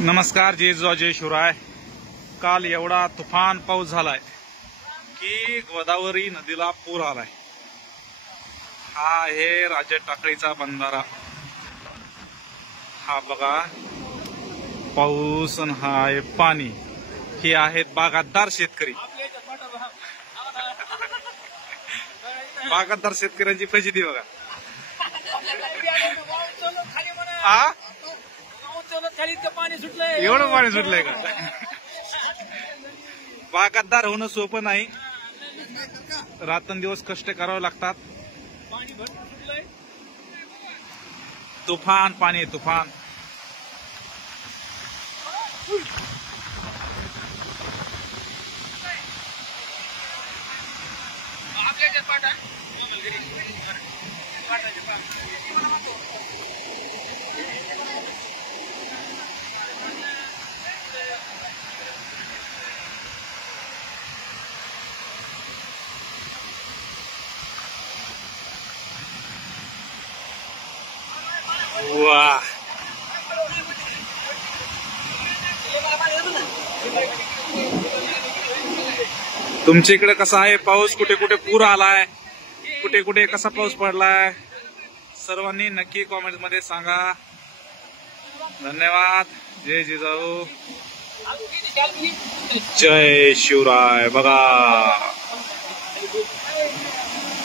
नमस्कार जय शिवराय। काल एवढा तुफान पाऊस झालाय की गोदावरी नदीला पूर आलाय। हा आहे राजा टाकळीचा बंधारा। हा बघा पाऊस आणि हा आहे पाणी। हे आहेत बागायतदार शेतकरी। बागायतदार शेतकऱ्यांची फजिती बघा। हा एवढं पाणी सुटलंय का? बागायतदार होणं सोपं नाही, रात्रंदिवस कष्ट करावे लागतात। तुफान पाणी आहे, तुफान। वाह, तुमच्या इकडे कसा आहे पाऊस? कुठे कुठे पूर आलाय, कुठे कुठे कसा पाऊस पडलाय? सर्वांनी नक्की कॉमेंट मध्ये सांगा। धन्यवाद। जय जिजाऊ, जय शिवराय। बघा